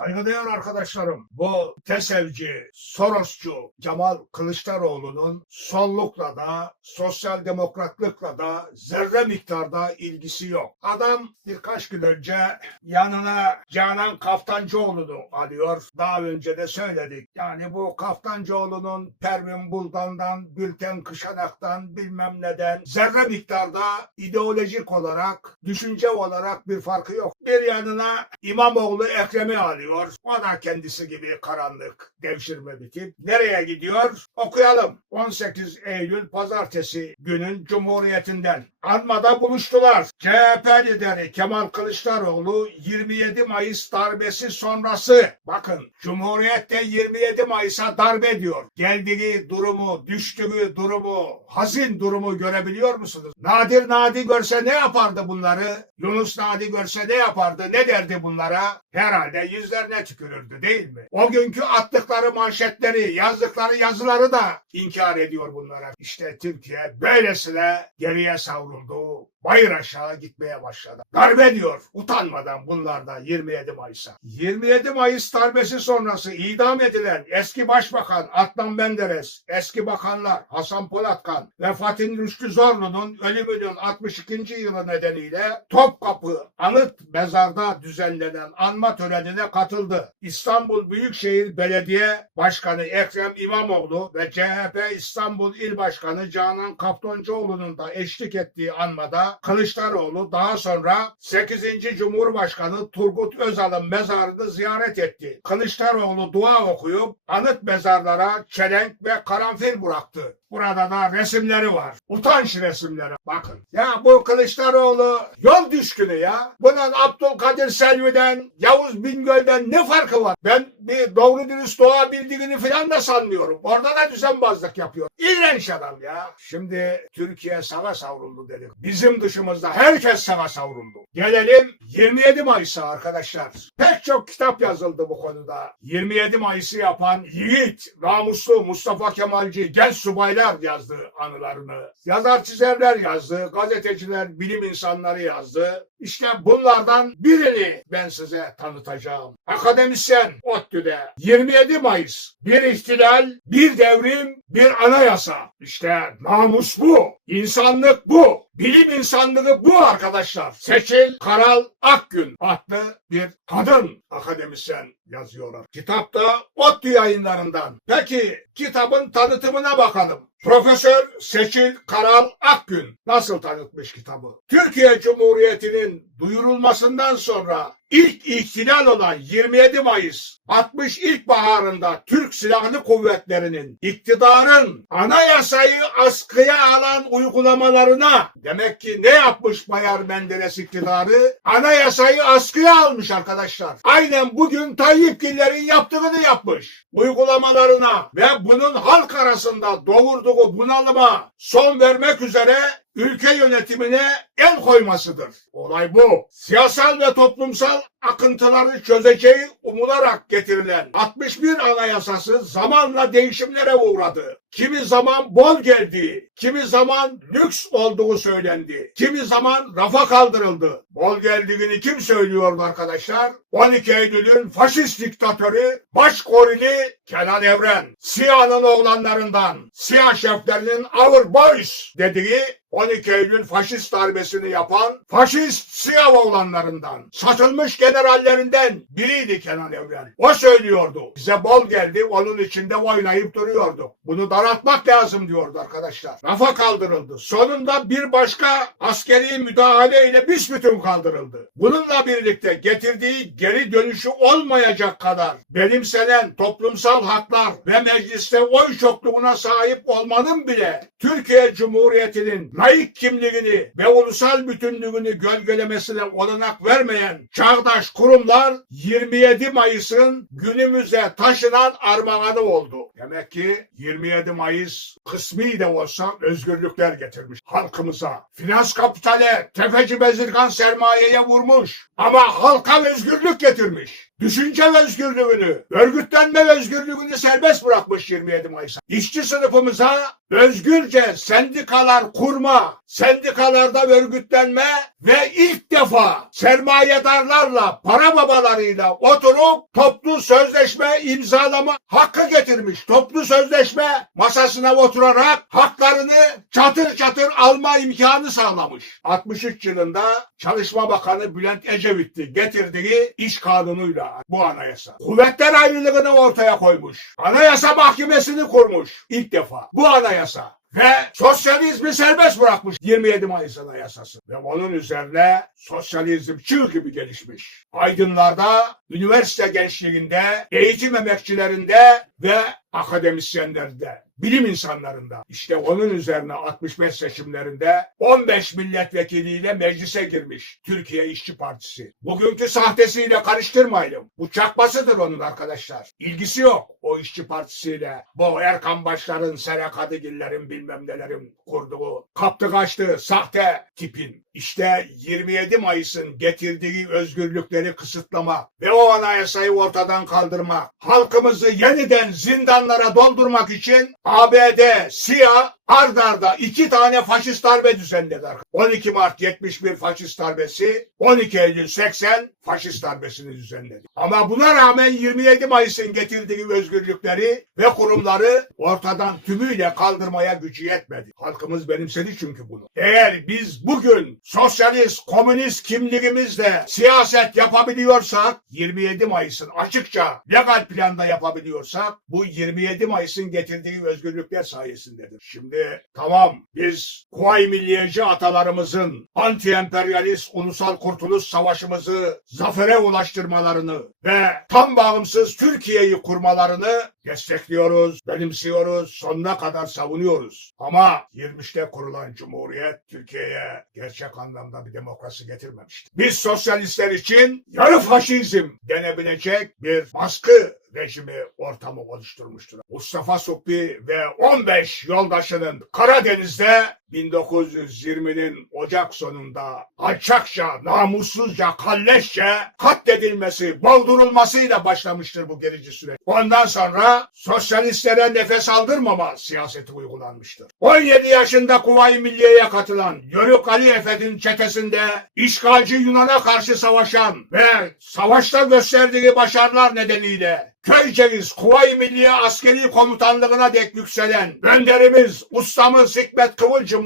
Saygıdeğer arkadaşlarım, bu tesevci, Sorosçu Kemal Kılıçdaroğlu'nun sollukla da, sosyal demokratlıkla da zerre miktarda ilgisi yok. Adam birkaç gün önce yanına Canan Kaftancıoğlu'nu alıyor. Daha önce de söyledik. Yani bu Kaftancıoğlu'nun Pervin Buldan'dan, Gülten Kışanak'tan bilmem neden zerre miktarda ideolojik olarak, düşünce olarak bir farkı yok. Bir yanına İmamoğlu Ekrem'i alıyor. O da kendisi gibi karanlık, devşirme bir tip. Nereye gidiyor? Okuyalım. 18 Eylül Pazartesi günün Cumhuriyetinden. Anmada buluştular. CHP lideri Kemal Kılıçdaroğlu 27 Mayıs darbesi sonrası. Bakın Cumhuriyet'te 27 Mayıs'a darbe diyor. Geldiği durumu, düştüğü durumu, hazin durumu görebiliyor musunuz? Nadir Nadi görse ne yapardı bunları? Yunus Nadi görse ne yapardı? Ne derdi bunlara? Herhalde yüzlerine tükürürdü değil mi? O günkü attıkları manşetleri, yazdıkları yazıları da inkar ediyor bunlara. İşte Türkiye böylesine geriye savruldu. Bayır aşağı gitmeye başladı. Darbe diyor utanmadan bunlarda 27 Mayıs'a. 27 Mayıs darbesi sonrası idam edilen eski başbakan Adnan Menderes, eski bakanlar Hasan Polatkan ve Fatih Rüştü Zorlu'nun ölümünün 62. yılı nedeniyle Topkapı Anıt Mezar'da düzenlenen anma törenine katıldı. İstanbul Büyükşehir Belediye Başkanı Ekrem İmamoğlu ve CHP İstanbul İl Başkanı Canan Kaftancıoğlu'nun da eşlik ettiği anmada Kılıçdaroğlu daha sonra 8. Cumhurbaşkanı Turgut Özal'ın mezarını ziyaret etti. Kılıçdaroğlu dua okuyup anıt mezarlara çelenk ve karanfil bıraktı. Burada da resimleri var. Utanç resimleri. Bakın. Ya bu Kılıçdaroğlu yol düşkünü ya. Bunun Abdülkadir Selvi'den, Yavuz Bingöl'den ne farkı var? Ben bir doğru dürüst doğa bildiğini falan da sanmıyorum. Orada da düzenbazlık yapıyor. İğrenç adam ya. Şimdi Türkiye sağa savruldu dedik. Bizim dışımızda herkes sağa savruldu. Gelelim 27 Mayıs'a arkadaşlar. Pek çok kitap yazıldı bu konuda. 27 Mayıs'ı yapan yiğit, namuslu Mustafa Kemalci, genç subaylar yazdı anılarını. Yazar çizerler yazdı, gazeteciler, bilim insanları yazdı. İşte bunlardan birini ben size tanıtacağım. Akademisyen ODTÜ'de 27 Mayıs bir ihtilal, bir devrim, bir anayasa. İşte namus bu, insanlık bu. Bilim insanlığı bu arkadaşlar. Seçil Karal Akgün adlı bir kadın akademisyen yazıyorlar. Kitapta ODTÜ yayınlarından. Peki kitabın tanıtımına bakalım. Profesör Seçil Karal Akgün nasıl tanıtmış kitabı? Türkiye Cumhuriyeti'nin duyurulmasından sonra ilk ihtilal olan 27 Mayıs 60 ilkbaharında Türk Silahlı Kuvvetleri'nin iktidarın anayasayı askıya alan uygulamalarına demek ki ne yapmış Bayar Menderes iktidarı? Anayasayı askıya almış arkadaşlar. Aynen bugün Tayyip Giller'in yaptığını yapmış. Uygulamalarına ve bunun halk arasında doğurduğu bunalıma son vermek üzere ülke yönetimine el koymasıdır. Olay bu. Siyasal ve toplumsal akıntıları çözeceği umularak getirilen 61 anayasası zamanla değişimlere uğradı. Kimi zaman bol geldiği, kimi zaman lüks olduğu söylendi. Kimi zaman rafa kaldırıldı. Bol geldiğini kim söylüyordu arkadaşlar? 12 Eylül'ün faşist diktatörü baş gorili Kenan Evren. Siyah'ın oğlanlarından, siyah şeflerinin our boys dediği 12 Eylül faşist darbesini yapan faşist siyah oğlanlarından, satılmış generallerinden biriydi Kenan Evren. O söylüyordu. Bize bol geldi, onun içinde oynayıp duruyordu. Bunu daraltmak lazım diyordu arkadaşlar. Rafa kaldırıldı. Sonunda bir başka askeri müdahale ile büsbütün kaldırıldı. Bununla birlikte getirdiği geri dönüşü olmayacak kadar benimsenen toplumsal haklar ve mecliste oy çokluğuna sahip olmanın bile Türkiye Cumhuriyeti'nin laik kimliğini ve ulusal bütünlüğünü gölgelemesine olanak vermeyen çağdaş kurumlar 27 Mayıs'ın günümüze taşınan armağanı oldu. Demek ki 27 Mayıs kısmi de olsa özgürlükler getirmiş halkımıza. Finans kapitale, tefeci bezirgan sermayeye vurmuş ama halka özgürlük getirmiş. Düşünce özgürlüğünü, örgütlenme özgürlüğünü serbest bırakmış 27 Mayıs'a. İşçi sınıfımıza özgürce sendikalar kurma, sendikalarda örgütlenme ve ilk defa sermayedarlarla, para babalarıyla oturup toplu sözleşme imzalama hakkı getirmiş. Toplu sözleşme masasına oturarak haklarını çatır çatır alma imkanı sağlamış. 63 yılında Çalışma Bakanı Bülent Ecevit'ti getirdiği iş kanunuyla bu anayasa. Kuvvetler ayrılığını ortaya koymuş. Anayasa Mahkemesi'ni kurmuş ilk defa. Bu anayasa ve sosyalizmi serbest bırakmış 27 Mayıs Anayasası. Ve onun üzerine sosyalizm çığ gibi gelişmiş. Aydınlarda, üniversite gençliğinde, eğitim emekçilerinde ve akademisyenlerde, bilim insanlarında. İşte onun üzerine 65 seçimlerinde 15 milletvekiliyle meclise girmiş Türkiye İşçi Partisi. Bugünkü sahtesiyle karıştırmayalım. Bu çakmasıdır onun arkadaşlar. İlgisi yok o işçi partisiyle. Bu Erkan Başlar'ın, Sera Kadıgillerin bilmem nelerin kurduğu, kaptı kaçtı sahte tipin. İşte 27 Mayıs'ın getirdiği özgürlükleri kısıtlama ve o anayasayı ortadan kaldırma, halkımızı yeniden zindanlara doldurmak için ABD, SİA ard arda iki tane faşist darbe düzenledi. 12 Mart 71 faşist darbesi, 12 Eylül 80 faşist darbesini düzenledi. Ama buna rağmen 27 Mayıs'ın getirdiği özgürlükleri ve kurumları ortadan tümüyle kaldırmaya gücü yetmedi. Halkımız benimsedi çünkü bunu. Eğer biz bugün sosyalist, komünist kimliğimizle siyaset yapabiliyorsak, 27 Mayıs'ın açıkça legal planda yapabiliyorsak, bu 27 Mayıs'ın getirdiği özgürlükler sayesindedir. Şimdi tamam biz Kuvayi Milliyeci atalarımızın anti-emperyalist ulusal kurtuluş savaşımızı zafere ulaştırmalarını ve tam bağımsız Türkiye'yi kurmalarını destekliyoruz, benimsiyoruz, sonuna kadar savunuyoruz. Ama 20'te kurulan Cumhuriyet Türkiye'ye gerçek anlamda bir demokrasi getirmemiştir. Biz sosyalistler için yarı faşizm denebilecek bir baskı rejimi ortamı oluşturmuştur. Mustafa Suppi ve 15 yoldaşının Karadeniz'de 1920'nin Ocak sonunda alçakça, namussuzca, kalleşçe katledilmesi, boğdurulmasıyla başlamıştır bu gerici süreç. Ondan sonra sosyalistlere nefes aldırmama siyaseti uygulanmıştır. 17 yaşında Kuvayi Milliye'ye katılan Yörük Ali Efet'in çetesinde işgalci Yunan'a karşı savaşan ve savaşta gösterdiği başarılar nedeniyle Köyceğiz Kuvayi Milliye Askeri Komutanlığına dek yükselen önderimiz, ustamız Hikmet Kıvılcımlı'yı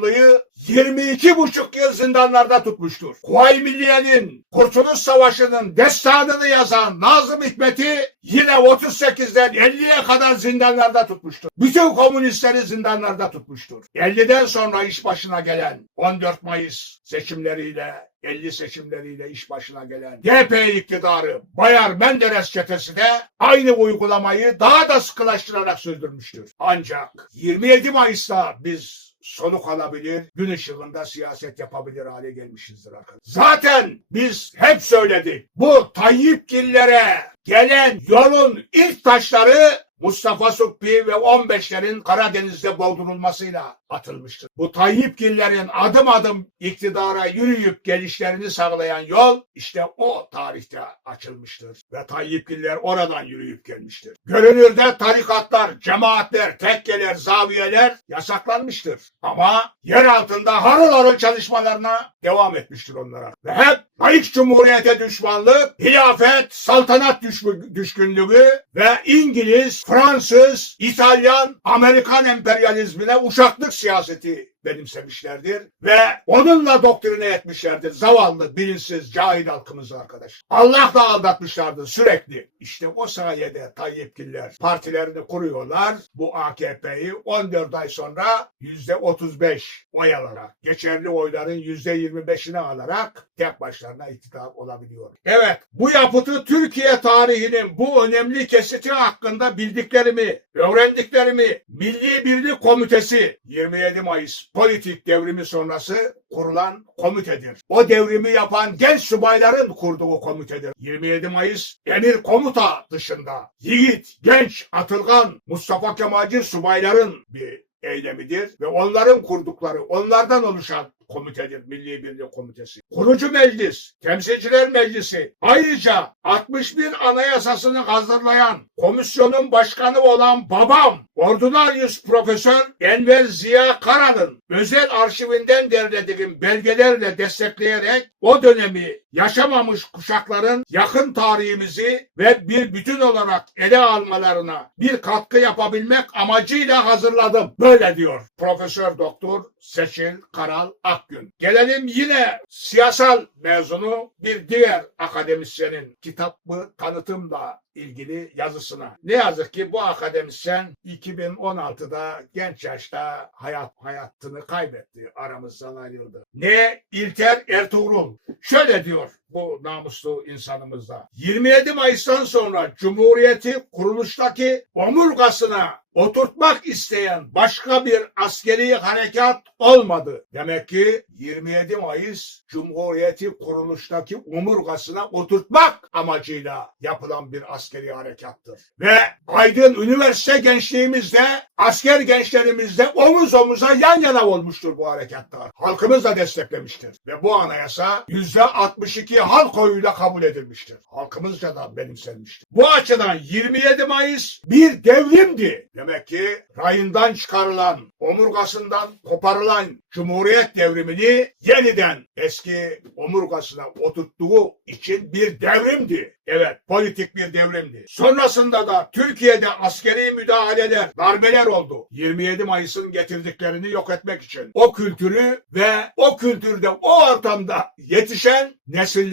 22 buçuk yıl zindanlarda tutmuştur. Kuvayi Milliye'nin Kurtuluş Savaşı'nın destanını yazan Nazım Hikmet'i yine 38'den 50'ye kadar zindanlarda tutmuştur. Bütün komünistleri zindanlarda tutmuştur. 50'den sonra iş başına gelen 14 Mayıs seçimleriyle 50 seçimleriyle iş başına gelen DP iktidarı Bayar Menderes çetesi de aynı uygulamayı daha da sıkılaştırarak sürdürmüştür. Ancak 27 Mayıs'ta biz soluk alabilir, gün ışığında siyaset yapabilir hale gelmişizdir arkadaşlar. Zaten biz hep söyledik. Bu Tayyipgillere gelen yolun ilk taşları Mustafa Suppi ve 15'lerin Karadeniz'de boğdurulmasıyla atılmıştır. Bu Tayyipgillerin adım adım iktidara yürüyüp gelişlerini sağlayan yol işte o tarihte açılmıştır. Ve Tayyipgiller oradan yürüyüp gelmiştir. Görünürde tarikatlar, cemaatler, tekkeler, zaviyeler yasaklanmıştır. Ama yer altında harıl harıl çalışmalarına devam etmiştir onlara. Ve hep layık cumhuriyete düşmanlık, hilafet, saltanat düşkü- düşkünlüğü ve İngiliz, Fransız, İtalyan, Amerikan emperyalizmine uşaklık siyaseti benimsemişlerdir ve onunla doktrine etmişlerdir. Zavallı, bilinçsiz, cahil halkımızı arkadaş. Allah da aldatmışlardı sürekli. İşte o sayede Tayyipgiller partilerini kuruyorlar. Bu AKP'yi 14 ay sonra yüzde 35 oy alarak, geçerli oyların yüzde 25'ini alarak tek başlarına iktidar olabiliyor. Evet, bu yapıtı Türkiye tarihinin bu önemli kesiti hakkında bildiklerimi, öğrendiklerimi Milli Birlik Komitesi 27 Mayıs politik devrimi sonrası kurulan komitedir. O devrimi yapan genç subayların kurduğu komitedir. 27 Mayıs emir komuta dışında yiğit, genç, atılgan Mustafa Kemalci subayların bir eylemidir ve onların kurdukları, onlardan oluşan komitedir. Milli Birlik Komitesi. Kurucu Meclis, Temsilciler Meclisi. Ayrıca 61 Anayasasını hazırlayan komisyonun başkanı olan babam Ordinaryus Profesör Enver Ziya Kara'nın özel arşivinden derlediğim belgelerle destekleyerek o dönemi yaşamamış kuşakların yakın tarihimizi ve bir bütün olarak ele almalarına bir katkı yapabilmek amacıyla hazırladım. Böyle diyor Profesör Doktor Seçil Karal Akgün. Gelelim yine siyasal mezunu bir diğer akademisyenin kitabı tanıtımla ilgili yazısına. Ne yazık ki bu akademisyen 2016'da genç yaşta hayat hayatını kaybetti. Aramızdan ayrıldı. Ne İlker Ertuğrul şöyle diyor bu namuslu insanımızda. 27 Mayıs'tan sonra Cumhuriyeti kuruluştaki omurgasına oturtmak isteyen başka bir askeri harekat olmadı. Demek ki 27 Mayıs Cumhuriyeti kuruluştaki omurgasına oturtmak amacıyla yapılan bir askeri harekattır. Ve Aydın Üniversite gençliğimizde, asker gençlerimizde omuz omuza yan yana olmuştur bu harekatlar. Halkımız da desteklemiştir. Ve bu anayasa %62 halk oyuyla kabul edilmiştir. Halkımızca da benimsenmiştir. Bu açıdan 27 Mayıs bir devrimdi. Demek ki rayından çıkarılan, omurgasından koparılan Cumhuriyet devrimini yeniden eski omurgasına oturttuğu için bir devrimdi. Evet, politik bir devrimdi. Sonrasında da Türkiye'de askeri müdahaleler, darbeler oldu. 27 Mayıs'ın getirdiklerini yok etmek için. O kültürü ve o kültürde, o ortamda yetişen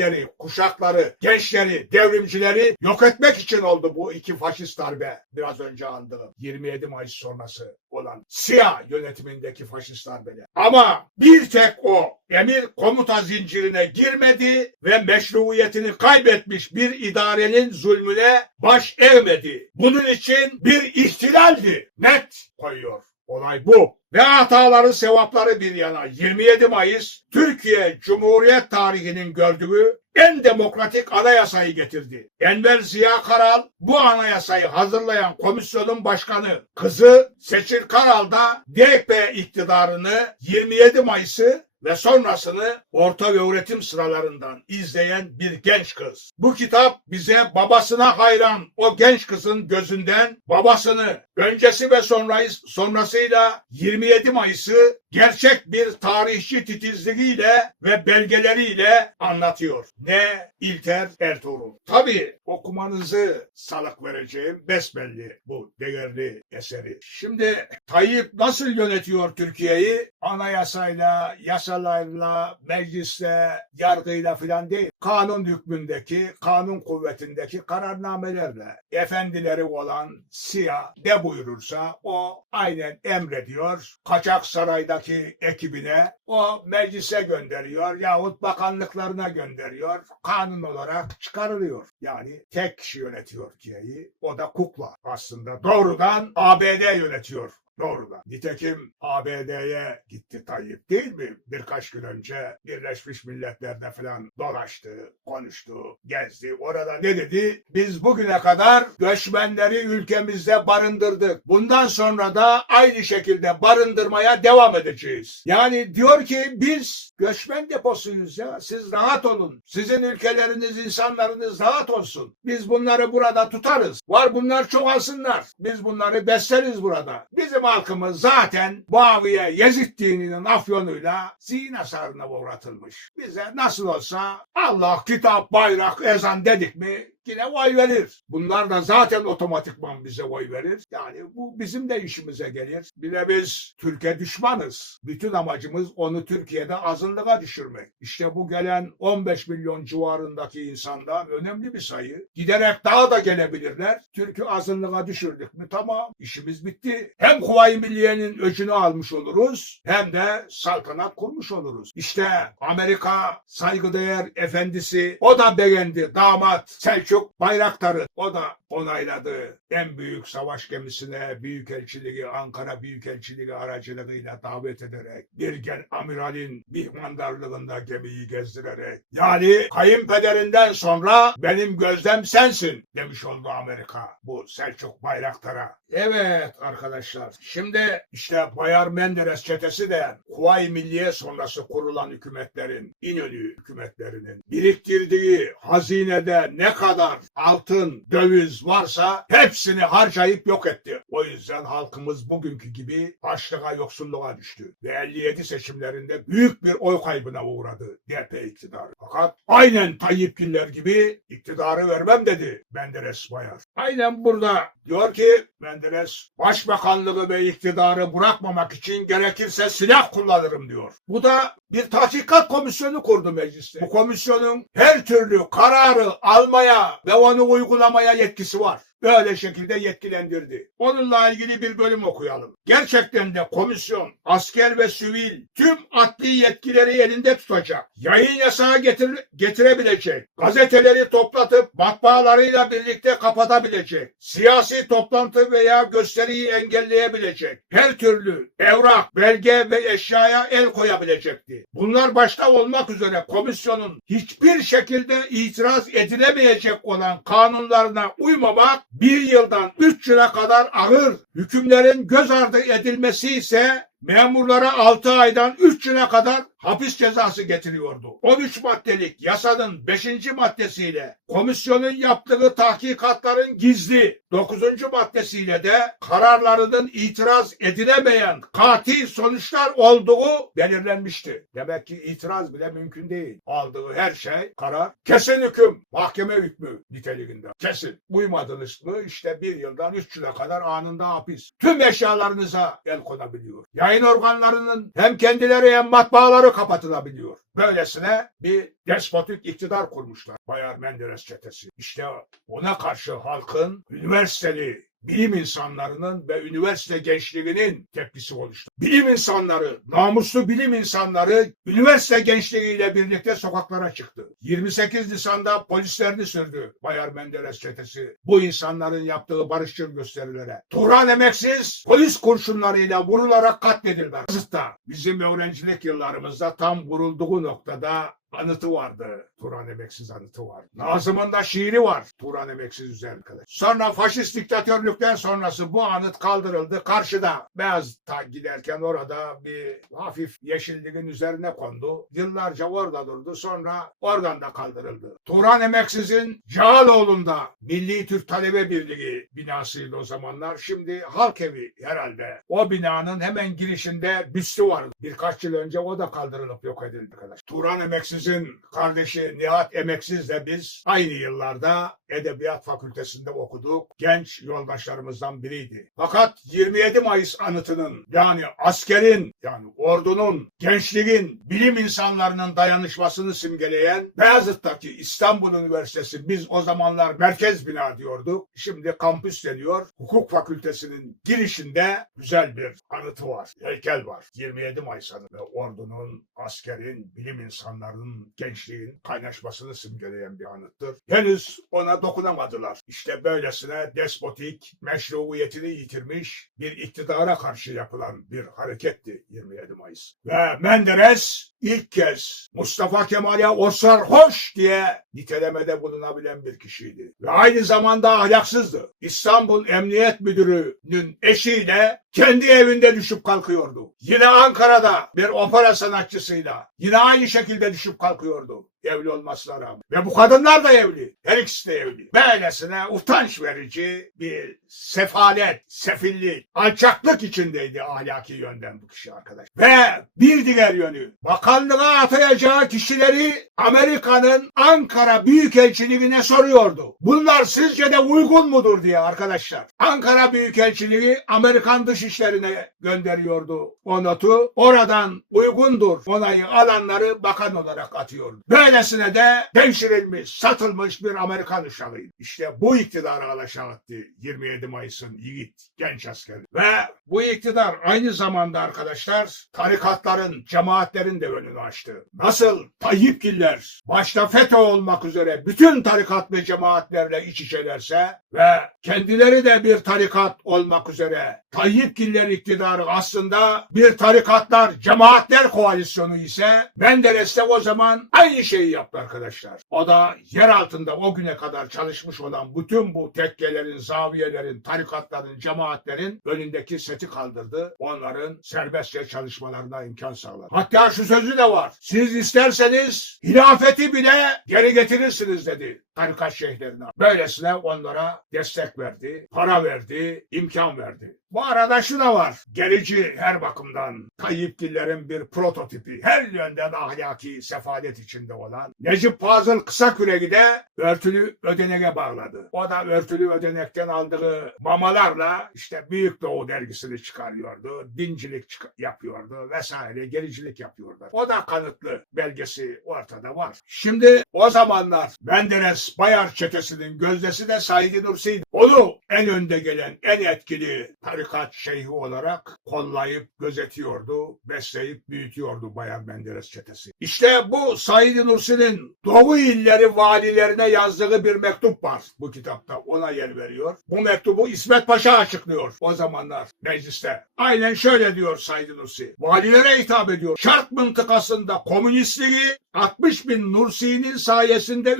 nesilleri, kuşakları, gençleri, devrimcileri yok etmek için oldu bu iki faşist darbe. Biraz önce andığım 27 Mayıs sonrası olan siyah yönetimindeki faşist darbeler. Ama bir tek o emir komuta zincirine girmedi ve meşruiyetini kaybetmiş bir idarenin zulmüne baş eğmedi. Bunun için bir ihtilaldi. Net koyuyor. Olay bu. Ve hataları sevapları bir yana 27 Mayıs Türkiye Cumhuriyet tarihinin gördüğü en demokratik anayasayı getirdi. Enver Ziya Karal bu anayasayı hazırlayan komisyonun başkanı kızı Seçil Karal da DP iktidarını 27 Mayıs'ı ve sonrasını orta ve öğretim sıralarından izleyen bir genç kız. Bu kitap bize babasına hayran o genç kızın gözünden babasını öncesi ve sonrayı, sonrasıyla 27 Mayıs'ı gerçek bir tarihçi titizliğiyle ve belgeleriyle anlatıyor. Ne İlter Ertuğrul. Tabii okumanızı salık vereceğim besbelli bu değerli eseri. Şimdi Tayyip nasıl yönetiyor Türkiye'yi? Anayasayla, yasalarla, meclisle, yargıyla filan değil. Kanun hükmündeki, kanun kuvvetindeki kararnamelerle efendileri olan siyah ne buyurursa o aynen emrediyor. Kaçak saraydaki ekibine o meclise gönderiyor yahut bakanlıklarına gönderiyor. Kanun olarak çıkarılıyor. Yani tek kişi yönetiyor Türkiye'yi. O da kukla aslında. Doğrudan ABD yönetiyor. Doğrudan. Nitekim ABD'ye gitti Tayyip değil mi? Birkaç gün önce Birleşmiş Milletler'de falan dolaştı, konuştu, gezdi. Orada ne dedi? Biz bugüne kadar göçmenleri ülkemizde barındırdık. Bundan sonra da aynı şekilde barındırmaya devam edeceğiz. Yani diyor ki biz göçmen deposuyuz ya. Siz rahat olun. Sizin ülkeleriniz, insanlarınız rahat olsun. Biz bunları burada tutarız. Var bunlar çoğalsınlar. Biz bunları besleriz burada. Bizim halkımız zaten Muaviye Yezid dininin afyonuyla zihin hasarına uğratılmış. Bize nasıl olsa Allah, kitap, bayrak, ezan dedik mi yine oy verir. Bunlar da zaten otomatikman bize oy verir. Yani bu bizim de işimize gelir. Bir de biz Türkiye düşmanız. Bütün amacımız onu Türkiye'de azınlığa düşürmek. İşte bu gelen 15 milyon civarındaki insanda önemli bir sayı. Giderek daha da gelebilirler. Türk'ü azınlığa düşürdük mü tamam işimiz bitti. Hem Kuvayi Milliye'nin öcünü almış oluruz hem de saltanat kurmuş oluruz. İşte Amerika saygıdeğer efendisi o da beğendi damat Selçuk Bayraktar'ı o da onayladı. En büyük savaş gemisine Büyükelçiliği Ankara Büyükelçiliği aracılığıyla davet ederek bir gen amiralin mihmandarlığında gemiyi gezdirerek yani kayınpederinden sonra benim gözdem sensin demiş oldu Amerika bu Selçuk Bayraktar'a. Evet arkadaşlar şimdi işte Bayar Menderes çetesi de Kuvayi Milliye sonrası kurulan hükümetlerin İnönü hükümetlerinin biriktirdiği hazinede ne kadar altın, döviz varsa hepsini harcayıp yok etti. O yüzden halkımız bugünkü gibi açlığa, yoksulluğa düştü. Ve 57 seçimlerinde büyük bir oy kaybına uğradı DP iktidarı. Fakat aynen Tayyipgiller gibi iktidarı vermem dedi Menderes Bayar. Aynen burada diyor ki Menderes başbakanlığı ve iktidarı bırakmamak için gerekirse silah kullanırım diyor. Bu da bir tahkikat komisyonu kurdu mecliste. Bu komisyonun her türlü kararı almaya ve onu uygulamaya yetkisi var. Böyle şekilde yetkilendirdi. Onunla ilgili bir bölüm okuyalım. Gerçekten de komisyon asker ve sivil tüm adli yetkileri elinde tutacak. Yayın yasağı getir getirebilecek. Gazeteleri toplatıp matbaalarıyla birlikte kapatabilecek. Siyasi toplantı veya gösteriyi engelleyebilecek. Her türlü evrak, belge ve eşyaya el koyabilecekti. Bunlar başta olmak üzere komisyonun hiçbir şekilde itiraz edilemeyecek olan kanunlarına uymamak bir yıldan üç yıla kadar ağır hükümlerin göz ardı edilmesi ise memurlara 6 aydan 3 yıla kadar hapis cezası getiriyordu. 13 maddelik yasanın 5. maddesiyle komisyonun yaptığı tahkikatların gizli 9. maddesiyle de kararlarının itiraz edilemeyen katil sonuçlar olduğu belirlenmişti. Demek ki itiraz bile mümkün değil. Aldığı her şey karar kesin hüküm mahkeme hükmü niteliğinde. Kesin. Uymadınız mı işte bir yıldan üç yıla kadar anında hapis. Tüm eşyalarınıza el konabiliyor. Yayın organlarının hem kendileri hem matbaaları kapatılabiliyor. Böylesine bir despotik iktidar kurmuşlar. Bayar Menderes çetesi. İşte ona karşı halkın üniversiteli bilim insanlarının ve üniversite gençliğinin tepkisi oluştu. Bilim insanları, namuslu bilim insanları üniversite gençliğiyle birlikte sokaklara çıktı. 28 Nisan'da polislerini sürdü Bayar Menderes çetesi. Bu insanların yaptığı barışçıl gösterilere. Turan emeksiz polis kurşunlarıyla vurularak katledildiler. Zıtta bizim öğrencilik yıllarımızda tam vurulduğu noktada anıtı vardı. Turan Emeksiz anıtı var. Nazım'ın da şiiri var. Turan Emeksiz üzerine kadar. Sonra faşist diktatörlükten sonrası bu anıt kaldırıldı. Karşıda Beyazıt'a giderken orada bir hafif yeşilliğin üzerine kondu. Yıllarca orada durdu. Sonra oradan da kaldırıldı. Turan Emeksiz'in Cağaloğlu'nda Milli Türk Talebe Birliği binasıydı o zamanlar. Şimdi halk evi herhalde. O binanın hemen girişinde büstü vardı. Birkaç yıl önce o da kaldırılıp yok edildi arkadaş. Turan Emeksiz'in kardeşi Nihat Emeksiz de biz aynı yıllarda Edebiyat Fakültesinde okuduk. Genç yoldaşlarımızdan biriydi. Fakat 27 Mayıs anıtının yani askerin yani ordunun, gençliğin, bilim insanlarının dayanışmasını simgeleyen Beyazıt'taki İstanbul Üniversitesi biz o zamanlar merkez bina diyorduk. Şimdi kampüs deniyor. Hukuk Fakültesinin girişinde güzel bir anıtı var. Heykel var. 27 Mayıs anıtı. Ordunun, askerin, bilim insanlarının, gençliğin kaynaşmasını simgeleyen bir anıttır. Henüz ona dokunamadılar. İşte böylesine despotik, meşruiyetini yitirmiş bir iktidara karşı yapılan bir hareketti 27 Mayıs. Ve Menderes ilk kez Mustafa Kemal'e o sarhoş diye nitelemede bulunabilen bir kişiydi. Ve aynı zamanda ahlaksızdı. İstanbul Emniyet Müdürü'nün eşiyle kendi evinde düşüp kalkıyordu. Yine Ankara'da bir opera sanatçısıyla yine aynı şekilde düşüp kalkıyordu. Evli olmasına rağmen. Ve bu kadınlar da evli. Her ikisi de evli. Böylesine utanç verici bir sefalet, sefillik, alçaklık içindeydi ahlaki yönden bu kişi arkadaş. Ve bir diğer yönü bakanlığa atayacağı kişileri Amerika'nın Ankara Büyükelçiliğine soruyordu. Bunlar sizce de uygun mudur diye arkadaşlar. Ankara Büyükelçiliği Amerikan Dışişlerine gönderiyordu o notu. Oradan uygundur onayı alanları bakan olarak atıyordu. Böyle Böylesine de devşirilmiş, satılmış bir Amerikan uşağıydı. İşte bu iktidarı alaşağı 27 Mayıs'ın yiğit genç askeri. Ve bu iktidar aynı zamanda arkadaşlar tarikatların, cemaatlerin de önünü açtı. Nasıl Tayyipgiller başta FETÖ olmak üzere bütün tarikat ve cemaatlerle iç içelerse ve kendileri de bir tarikat olmak üzere Tayyipgiller iktidarı aslında bir tarikatlar, cemaatler koalisyonu ise Menderes de o zaman aynı şeyi yaptı arkadaşlar. O da yer altında o güne kadar çalışmış olan bütün bu tekkelerin, zaviyelerin, tarikatların, cemaatlerin önündeki seti kaldırdı. Onların serbestçe çalışmalarına imkan sağladı. Hatta şu sözü de var. Siz isterseniz hilafeti bile geri getirirsiniz dedi tarikat şeyhlerine. Böylesine onlara destek verdi, para verdi, imkan verdi. Bu arada şu da var. Gerici her bakımdan Tayyipgillerin bir prototipi, her yönden ahlaki sefalet içinde olan Necip Fazıl Kısakürek'i de örtülü ödeneğe bağladı. O da örtülü ödenekten aldığı mamalarla işte Büyük Doğu dergisini çıkarıyordu, dincilik çık- yapıyordu vesaire, gericilik yapıyordu. O da kanıtlı belgesi ortada var. Şimdi o zamanlar Menderes Bayar çetesinin gözdesi de Said Nursi'ydi. Onu en önde gelen, en etkili tarikat şeyhi olarak kollayıp gözetiyordu, besleyip büyütüyordu Bayan Menderes çetesi. İşte bu Said Nursi'nin Doğu illeri valilerine yazdığı bir mektup var bu kitapta. Ona yer veriyor. Bu mektubu İsmet Paşa açıklıyor o zamanlar mecliste. Aynen şöyle diyor Said Nursi. Valilere hitap ediyor. Şark mıntıkasında komünistliği 60 bin Nursi'nin sayesinde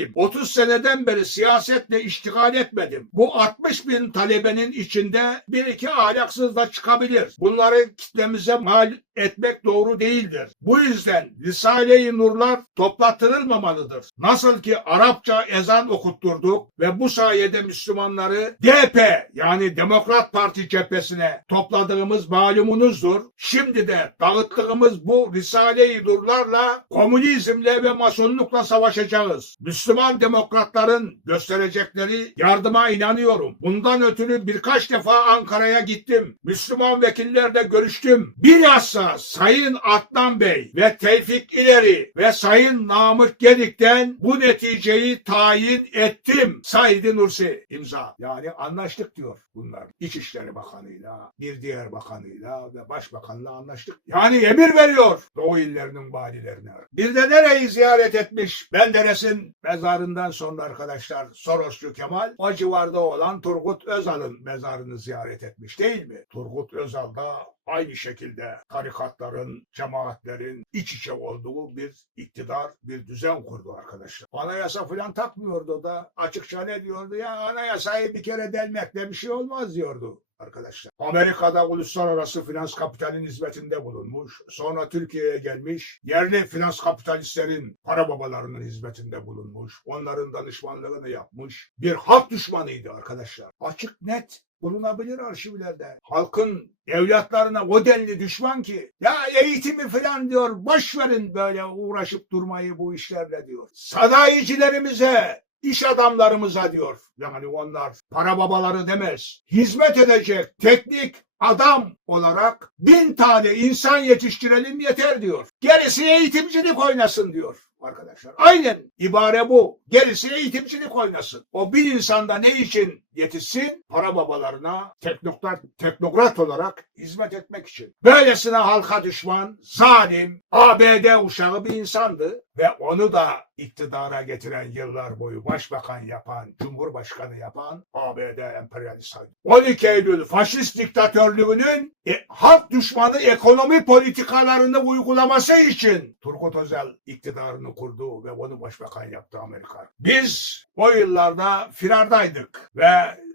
önlemekteyim. 30 seneden beri siyasetle iştigal etmedim. Bu 60 bin talebenin içinde bir iki ahlaksız da çıkabilir. Bunları kitlemize mal etmek doğru değildir. Bu yüzden Risale-i Nurlar toplattırılmamalıdır. Nasıl ki Arapça ezan okutturduk ve bu sayede Müslümanları DP yani Demokrat Parti cephesine topladığımız malumunuzdur. Şimdi de dağıttığımız bu Risale-i Nurlarla komünizmle ve masonlukla savaşacağız. Müslüman demokratların gösterecekleri yardıma inanıyorum. Bundan ötürü birkaç defa Ankara'ya gittim. Müslüman vekillerle görüştüm. Bilhassa Sayın Adnan Bey ve Tevfik İleri ve Sayın Namık Gedik'ten bu neticeyi tayin ettim. Said Nursi imza. Yani anlaştık diyor bunlar. İçişleri Bakanı'yla, bir diğer bakanıyla ve başbakanla anlaştık. Yani emir veriyor Doğu illerinin valilerine. Bir de nereyi ziyaret etmiş? Menderes'in mezarından sonra arkadaşlar Sorosçu Kemal o civarda olan Turgut Özal'ın mezarını ziyaret etmiş değil mi? Turgut Özal da aynı şekilde tarikatların, cemaatlerin iç içe olduğu bir iktidar, bir düzen kurdu arkadaşlar. Anayasa falan takmıyordu da. Açıkça ne diyordu ya anayasayı bir kere delmekle bir şey olmaz diyordu arkadaşlar. Amerika'da uluslararası finans kapitalin hizmetinde bulunmuş. Sonra Türkiye'ye gelmiş. Yerli finans kapitalistlerin para babalarının hizmetinde bulunmuş. Onların danışmanlığını yapmış. Bir halk düşmanıydı arkadaşlar. Açık net bulunabilir arşivlerde. Halkın evlatlarına o denli düşman ki ya eğitimi falan diyor boş verin böyle uğraşıp durmayı bu işlerle diyor. Sanayicilerimize iş adamlarımıza diyor. Yani onlar para babaları demez. Hizmet edecek teknik adam olarak bin tane insan yetiştirelim yeter diyor. Gerisi eğitimcilik oynasın diyor arkadaşlar. Aynen ibare bu. Gerisi eğitimcilik oynasın. O bir insanda ne için yetişsin? Para babalarına teknokrat, teknokrat olarak hizmet etmek için. Böylesine halka düşman, zalim, ABD uşağı bir insandı ve onu da iktidara getiren yıllar boyu başbakan yapan, cumhurbaşkanı yapan ABD emperyalist. 12 Eylül faşist diktatörlüğünün e, halk düşmanı ekonomi politikalarını uygulaması için Turgut Özel iktidarını kurdu ve onu başbakan yaptı Amerika. Biz o yıllarda firardaydık ve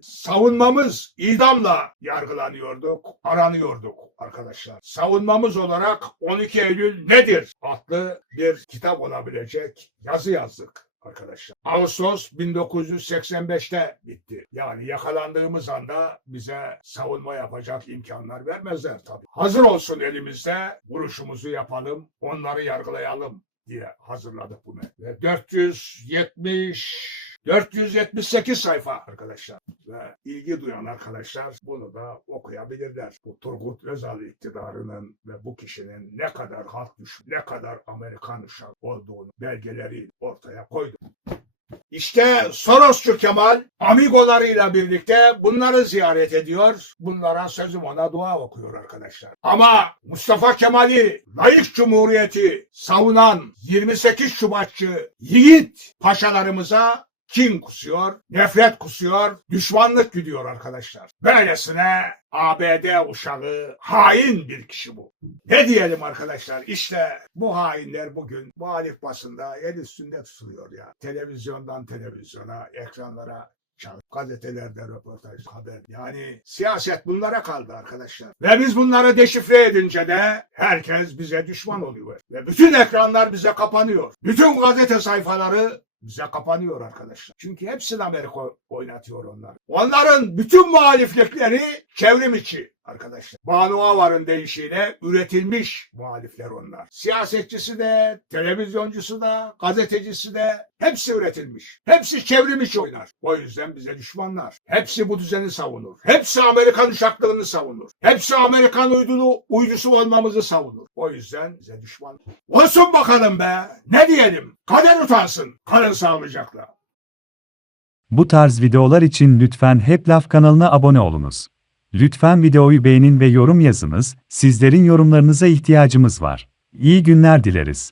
savunmamız idamla yargılanıyorduk, aranıyorduk arkadaşlar. Savunmamız olarak 12 Eylül nedir? adlı bir kitap olabilecek yazı yazdık arkadaşlar. Ağustos 1985'te bitti. Yani yakalandığımız anda bize savunma yapacak imkanlar vermezler tabii. Hazır olsun elimizde, vuruşumuzu yapalım, onları yargılayalım diye hazırladık bunu. Ve 470 478 sayfa arkadaşlar. ve ilgi duyan arkadaşlar bunu da okuyabilirler. Bu Turgut Özal iktidarının ve bu kişinin ne kadar halk düşmanı, ne kadar Amerikan uşak olduğunu belgeleri ortaya koydu. İşte Sorosçu Kemal amigolarıyla birlikte bunları ziyaret ediyor. Bunlara sözüm ona dua okuyor arkadaşlar. Ama Mustafa Kemal'i layık cumhuriyeti savunan 28 Şubatçı yiğit paşalarımıza kin kusuyor, nefret kusuyor, düşmanlık güdüyor arkadaşlar. Böylesine ABD uşağı hain bir kişi bu. Ne diyelim arkadaşlar işte bu hainler bugün muhalif basında el üstünde tutuluyor ya. Televizyondan televizyona, ekranlara gazetelerde röportaj, haber. Yani siyaset bunlara kaldı arkadaşlar. Ve biz bunları deşifre edince de herkes bize düşman oluyor. Ve bütün ekranlar bize kapanıyor. Bütün gazete sayfaları bize kapanıyor arkadaşlar. Çünkü hepsini Amerika oynatıyor onlar. Onların bütün muhaliflikleri çevrim içi arkadaşlar. Banu Avar'ın deyişiyle üretilmiş muhalifler onlar. Siyasetçisi de, televizyoncusu da, gazetecisi de hepsi üretilmiş. Hepsi çevrim içi oynar. O yüzden bize düşmanlar. Hepsi bu düzeni savunur. Hepsi Amerikan uşaklığını savunur. Hepsi Amerikan uydulu, uydusu olmamızı savunur. O yüzden bize düşman. Olsun bakalım be. Ne diyelim? Kader utansın. Kalın sağlıcakla. Bu tarz videolar için lütfen Hep Laf kanalına abone olunuz. Lütfen videoyu beğenin ve yorum yazınız, sizlerin yorumlarınıza ihtiyacımız var. İyi günler dileriz.